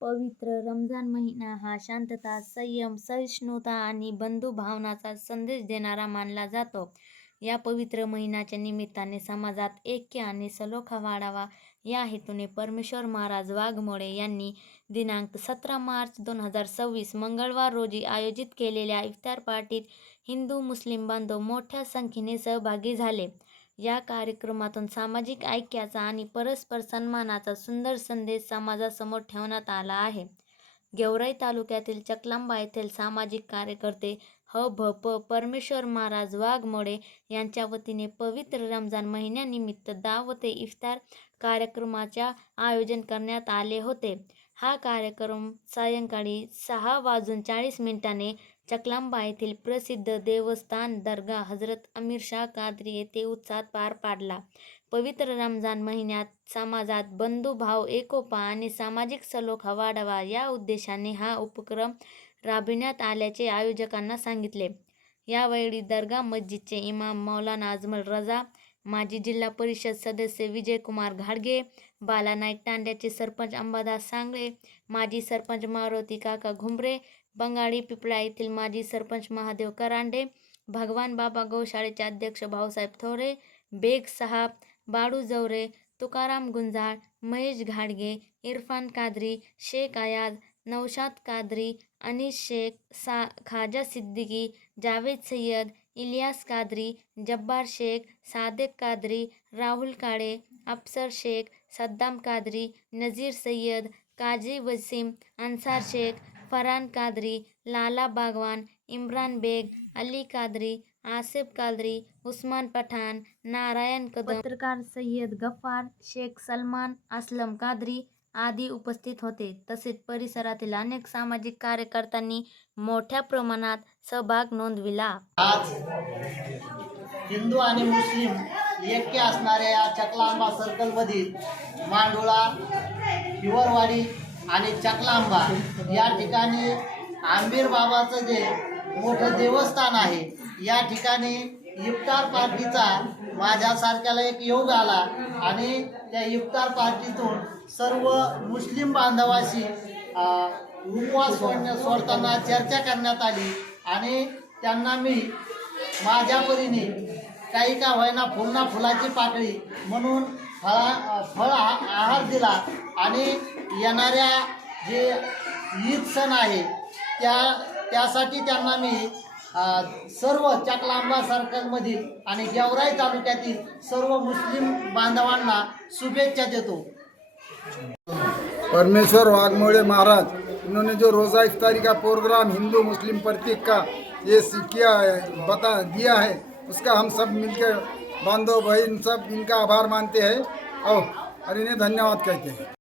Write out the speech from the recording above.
पवित्र रमजान महिना हा शांतता, संयम, सहिष्णुता आणि बंधुभावनाचा संदेश देणारा मानला जातो. या पवित्र महिन्याच्या निमित्ताने समाजात ऐक्य आणि सलोखा वाढावा या हेतूने परमेश्वर महाराज वाघमोडे यांनी दिनांक 17 मार्च 2026 मंगळवार रोजी आयोजित केलेल्या इफ्तार पार्टीत हिंदू मुस्लिम बांधव मोठ्या संख्येने सहभागी झाले. या कार्यक्रमातून सामाजिक ऐक्याचा आणि परस्पर सन्मानाचा सुंदर संदेश समाजासमोर ठेवण्यात आला आहे. गेवराई तालुक्यातील चकलांबा येथील सामाजिक कार्यकर्ते ह.भ.प. परमेश्वर महाराज वाघमोडे यांच्या वतीने पवित्र रमजान महिन्यानिमित्त दावते इफ्तार कार्यक्रमाचे आयोजन करण्यात आले होते. हा कार्यक्रम सायंकाळी 6:40 चकलांबा येथील प्रसिद्ध देवस्थान दर्गा हजरत अमीर शाह कादरी येथे उत्साहात पार पाडला. पवित्र रमजान महिन्यात समाजात बंधुभाव, एकोपा आणि सामाजिक सलोखा वाढावा या उद्देशाने हा उपक्रम राबविण्यात आल्याचे आयोजकांना सांगितले. यावेळी दर्गा मस्जिदचे इमाम मौलाना अजमल रजा, माजी जिल्हा परिषद सदस्य विजयकुमार घाडगे, बालानाईक तांड्याचे सरपंच अंबादास सांगळे, माजी सरपंच मारुती काका घुमरे, बंगाडी पिपळा येथील माजी सरपंच महादेव करांडे, भगवान बाबा गौशाळेचे अध्यक्ष भाऊसाहेब थोरे, बेग साहब, बाळू जवरे, तुकाराम गुंजाळ, महेश घाडगे, इरफान कादरी, शेख आयाज, नौशाद कादरी, अनीस शेख, खाजा सिद्दीकी, जावेद सय्यद, इलियास कादरी, जब्बार शेख, सादेक कादरी, राहुल काळे, अफसर शेख, सद्दाम कादरी, नजीर सय्यद, काजी वसीम, अन्सार शेख, फरहान कादरी, लाला बागवान, इम्रान बेग, अली कादरी, आसिफ कादरी, उस्मान पठाण, नारायण कदम, पत्रकार सय्यद गफ्फार, शेख सलमान, असलम कादरी आदी उपस्थित होते. तसेच परिसरातील अनेक सामाजिक कार्यकर्त्यांनी मोठ्या प्रमाणात सहभाग नोंदविला. आज हिंदू आणि मुस्लिम ऐक्य असणाऱ्या या चकलांबा सर्कलमधील मांडुळा, हिवरवाडी आणि चकलांबा या ठिकाणी आंबीर बाबाचं जे मोठं देवस्थान आहे, या ठिकाणी इफ्तार पार्टीचा माझ्यासारख्याला एक योग आला आणि त्या इफ्तार पार्टीतून सर्व मुस्लिम बांधवाशी उपवास सोडताना चर्चा करण्यात आली आणि त्यांना मी माझ्या परीने काही का होईना फुलना फुलाची पाकळी म्हणून फळ आहार दिला आणि येणाऱ्या जे ईद सण आहे त्यासाठी त्यांना मी सर्व चकलांबा सर्कलमधील आणि गेवराई तालुक्यातील सर्व मुस्लिम बांधवांना शुभेच्छा देतो. परमेश्वर वाघमोड़े महाराज, इन्होंने जो रोज़ा इफ्तारी का प्रोग्राम हिंदू मुस्लिम प्रतीक का ये किया है, बता दिया है, उसका हम सब मिलकर बांधव बहन सब इनका आभार मानते हैं और इन्हें धन्यवाद कहते हैं.